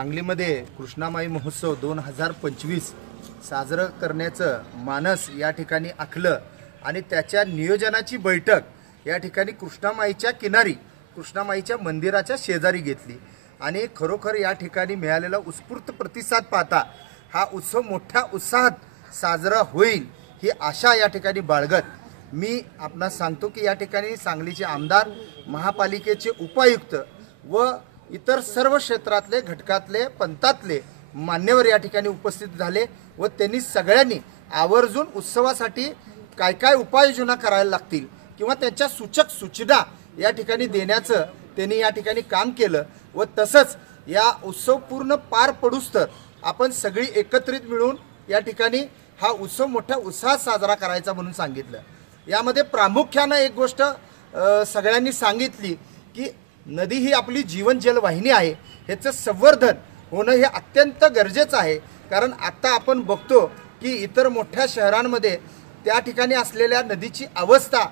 सांगलीमध्ये कृष्णामाई महोत्सव 2025 साजरं करण्याचं मानस या ठिकाणी आखलं आणि त्याच्या नियोजनाची बैठक या ठिकाणी कृष्णामाईच्या किनारी कृष्णामाईच्या मंदिराच्या शेजारी घेतली आणि खरोखर या ठिकाणी मिळालेला उत्स्फूर्त प्रतिसाद पाहता हा उत्सव मोठ्या उत्साहात साजरा होईल ही आशा या ठिकाणी बाळगत मी आपणास सांगतो की या ठिकाणी सांगलीचे आमदार, महापालिकेचे उपायुक्त व इतर सर्व क्षेत्रातले घटकातले पंथातले मान्यवर या ठिकाणी उपस्थित झाले व त्यांनी सगळ्यांनी आवर्जून उत्सवासाठी काय काय उपाययोजना करायला लागतील किंवा त्यांच्या सूचक सूचना या ठिकाणी देण्याचं त्यांनी या ठिकाणी काम केलं व तसंच या उत्सव पूर्ण पार पडूस तर आपण सगळी एकत्रित मिळून या ठिकाणी हा उत्सव मोठ्या उत्साहात साजरा करायचा म्हणून सांगितलं। यामध्ये प्रामुख्याने एक गोष्ट सगळ्यांनी सांगितली की नदी ही आपली जीवन जलवाहिनी आहे, ह्याचं संवर्धन होणं हे अत्यंत गरजेचं आहे। कारण आता आपण बघतो की इतर मोठ्या शहरांमध्ये त्या ठिकाणी असलेल्या नदीची अवस्था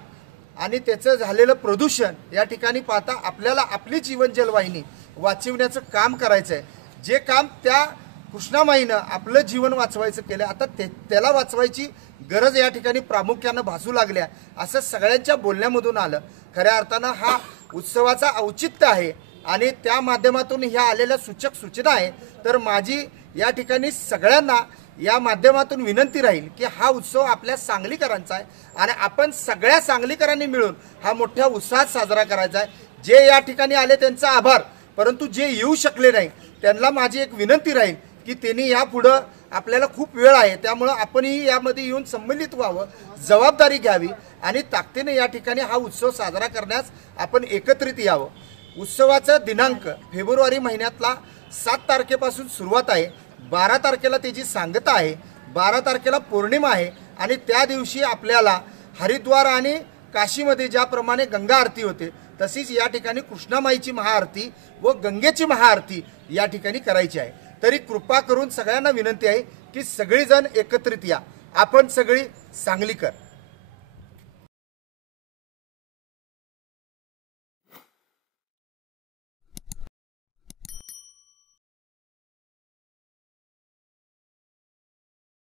आणि त्याचं झालेलं प्रदूषण या ठिकाणी पाहता आपल्याला आपली जीवन जलवाहिनी वाचवण्याचं काम करायचं आहे। जे काम त्या कृष्णामाईनं आपलं जीवन वाचवायचं केलं, आता त्याला वाचवायची गरज या ठिकाणी प्रामुख्यानं भासू लागल्या असं सगळ्यांच्या बोलण्यामधून आलं। खऱ्या अर्थानं हा उत्सवाचा औचित्य आहे आणि त्या माध्यमातून ह्या आलेल्या सूचक सूचना आहे। तर माझी या ठिकाणी सगळ्यांना या माध्यमातून विनंती राहील की हा उत्सव आपल्या सांगलीकरांचा आहे आणि आपण सगळ्या सांगलीकरांनी मिळून हा मोठ्या उत्साहात साजरा करायचा आहे। जे या ठिकाणी आले त्यांचा आभार, परंतु जे येऊ शकले नाही त्यांना माझी एक विनंती राहील की त्यांनी यापुढं आपल्याला खूप वेळ आहे त्यामुळे आपणही यामध्ये येऊन सम्मिलित व्हावं, जबाबदारी घ्यावी आणि ताकदीने या ठिकाणी हा उत्सव साजरा करण्यास आपण एकत्रित यावं। उत्सवाचा दिनांक फेब्रुवारी महिन्यातला 7 तारखेपासून सुरुवात आहे, 12 तारखेला त्याची सांगता आहे, 12 तारखेला पौर्णिमा आहे आणि त्या दिवशी आपल्याला हरिद्वार आणि काशीमध्ये ज्याप्रमाणे गंगा आरती होते तशीच या ठिकाणी कृष्णामाईची महाआरती व गंगेची महाआरती या ठिकाणी करायची आहे। तरी कृपा करून सगळ्यांना विनंती आहे की सगळेजण एकत्रित या, आपण सगळी सांगलीकर।